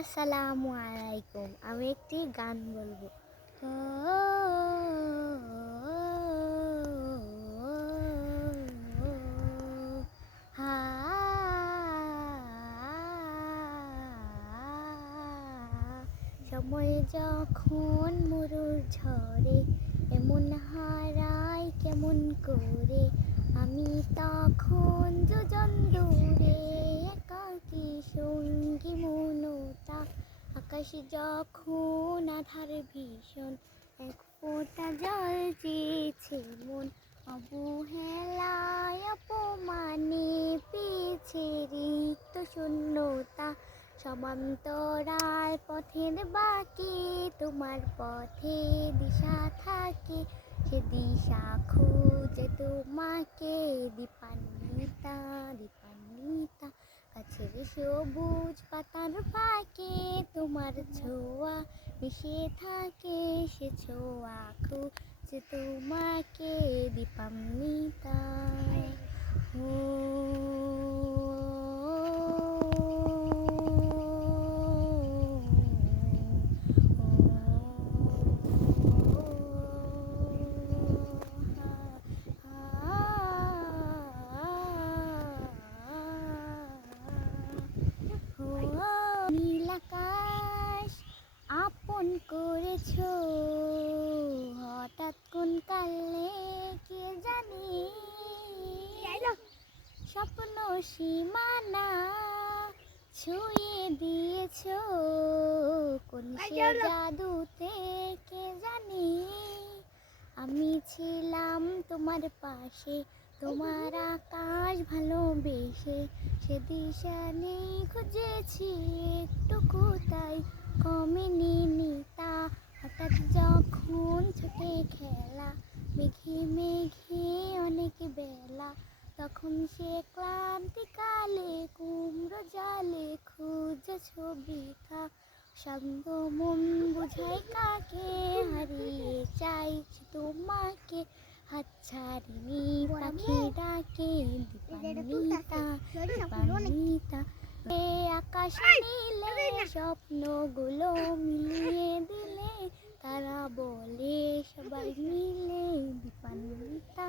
আসসালামু আলাইকুম। আমি একটি গান বলবো। ও হা সময় যখন মরুর ঝরে এমন হারাই কেমন করে, আমি তখন যোজন দূরে একাকী সঙ্গী মনতা। আকাশ যখন আধার ভীষণ এক ফোঁটা জল চেয়েছে মন, অবহেলায় অপমানে পেয়েছে রিক্ত শূন্যতা। সমান্তরাল পথের বাকি তোমার পথে দিশা থাকে, সে দিশা খুঁজে তোমাকে দীপান্বিতা দীপান্বিতা। গাছের সবুজ পাতার ফাঁকে তোমার ছোঁয়া মিশে থাকে, সে ছোঁয়া খুঁজে তোমাকে দীপান্বিতা। ও নীল আকাশ আপন করেছো হঠাৎ কোন কালে কে জানি, স্বপ্ন সীমানা ছুঁয়ে দিয়েছো কোন সে জাদুতে কে জানি। আমি ছিলাম তোমার পাশে, তোমার আকাশ ভালোবেসে, সে দিশা নেই খুঁজেছি একটু কোথায় কমেনি নিতা। হঠাৎ যখন ছুটে খেলা মেঘে মেঘে অনেক বেলা, তখন সে ক্লান্তিকালে কুমড়ো জালে খুঁজে ছবিটা। শান্ত মন বুঝাই কাকে হারিয়ে চাইছি তোমাকে, হাত ছাড়িনি পাখি ডাকে দীপান্বিতা দীপান্বিতা। এ আকাশ নীলে স্বপ্নগুলো মিলিয়ে দিলে, তারা বলে সবাই মিলে দীপান্বিতা।